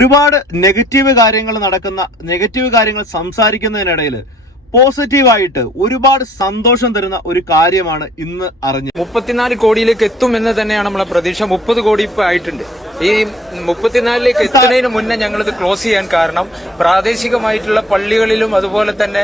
ഒരുപാട് നെഗറ്റീവ് കാര്യങ്ങൾ സംസാരിക്കുന്നതിനിടയിൽ പോസിറ്റീവായിട്ട് ഒരുപാട് സന്തോഷം തരുന്ന ഒരു കാര്യമാണ് ഇന്ന് അറിഞ്ഞത്. 34 കോടിയിലേക്ക് എത്തും എന്ന് തന്നെയാണ് നമ്മളെ പ്രതീക്ഷ. 30 കോടി ഇപ്പൊ ആയിട്ടുണ്ട്. ഈ 34ലേക്ക് എത്തുന്നതിന് മുന്നേ ഞങ്ങളിത് ക്ലോസ് ചെയ്യാൻ കാരണം പ്രാദേശികമായിട്ടുള്ള പള്ളികളിലും അതുപോലെ തന്നെ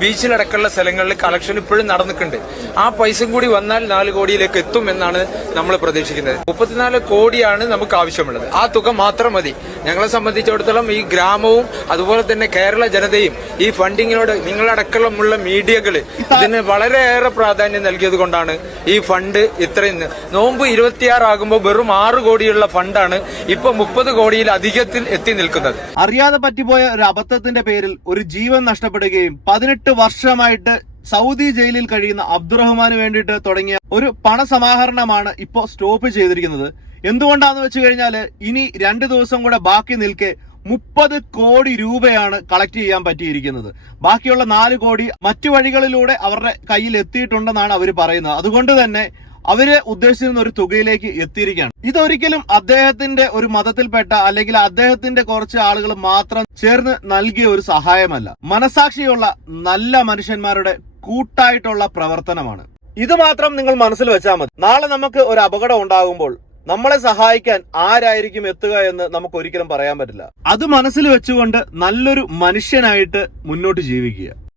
ബീച്ചിലടക്കമുള്ള സ്ഥലങ്ങളിൽ കളക്ഷൻ ഇപ്പോഴും നടന്നിട്ടുണ്ട്. ആ പൈസയും കൂടി വന്നാൽ 4 കോടിയിലേക്ക് എത്തും എന്നാണ് നമ്മൾ പ്രതീക്ഷിക്കുന്നത്. 34 കോടിയാണ് നമുക്ക് ആവശ്യമുള്ളത്. ആ തുക മാത്രം മതി. ഞങ്ങളെ സംബന്ധിച്ചിടത്തോളം ഈ ഗ്രാമവും അതുപോലെ തന്നെ കേരള ജനതയും ഈ ഫണ്ടിങ്ങിനോട് നിങ്ങളടക്കമുള്ള മീഡിയകൾ ഇതിന് വളരെയേറെ പ്രാധാന്യം നൽകിയത് കൊണ്ടാണ് ഈ ഫണ്ട് ഇത്രയും നോമ്പ് 26 ആകുമ്പോൾ വെറും 6 കോടിയുള്ള ഫണ്ടാണ് ഇപ്പൊ 30 കോടിയിൽ അധികത്തിൽ എത്തി നിൽക്കുന്നത്. അറിയാതെ പറ്റിപ്പോയ ഒരു അബദ്ധത്തിന്റെ പേരിൽ ഒരു ജീവൻ നഷ്ടപ്പെടുകയും 18 വർഷമായിട്ട് സൗദി ജയിലിൽ കഴിയുന്ന അബ്ദുറഹ്മാന് വേണ്ടിയിട്ട് തുടങ്ങിയ ഒരു പണസമാഹരണമാണ് ഇപ്പോൾ സ്റ്റോപ്പ് ചെയ്തിരിക്കുന്നത്. എന്തുകൊണ്ടാന്ന് വെച്ച് കഴിഞ്ഞാല് ഇനി 2 ദിവസം കൂടെ ബാക്കി നിൽക്കെ 30 കോടി രൂപയാണ് കളക്ട് ചെയ്യാൻ പറ്റിയിരിക്കുന്നത്. ബാക്കിയുള്ള 4 കോടി മറ്റു വഴികളിലൂടെ അവരുടെ കയ്യിൽ എത്തിയിട്ടുണ്ടെന്നാണ് അവർ പറയുന്നത്. അതുകൊണ്ട് തന്നെ അവര് ഉദ്ദേശിച്ചിരുന്ന ഒരു തുകയിലേക്ക് എത്തിയിരിക്കുകയാണ്. ഇതൊരിക്കലും അദ്ദേഹത്തിന്റെ ഒരു മതത്തിൽപ്പെട്ട അല്ലെങ്കിൽ അദ്ദേഹത്തിന്റെ കുറച്ച് ആളുകൾ മാത്രം ചേർന്ന് നൽകിയ ഒരു സഹായമല്ല. മനസാക്ഷിയുള്ള നല്ല മനുഷ്യന്മാരുടെ കൂട്ടായിട്ടുള്ള പ്രവർത്തനമാണ്. ഇത് മാത്രം നിങ്ങൾ മനസ്സിൽ വെച്ചാൽ മതി. നാളെ നമുക്ക് ഒരു അപകടം ഉണ്ടാകുമ്പോൾ നമ്മളെ സഹായിക്കാൻ ആരായിരിക്കും എത്തുക എന്ന് നമുക്ക് ഒരിക്കലും പറയാൻ പറ്റില്ല. അത് മനസ്സിൽ വെച്ചുകൊണ്ട് നല്ലൊരു മനുഷ്യനായിട്ട് മുന്നോട്ട് ജീവിക്കുക.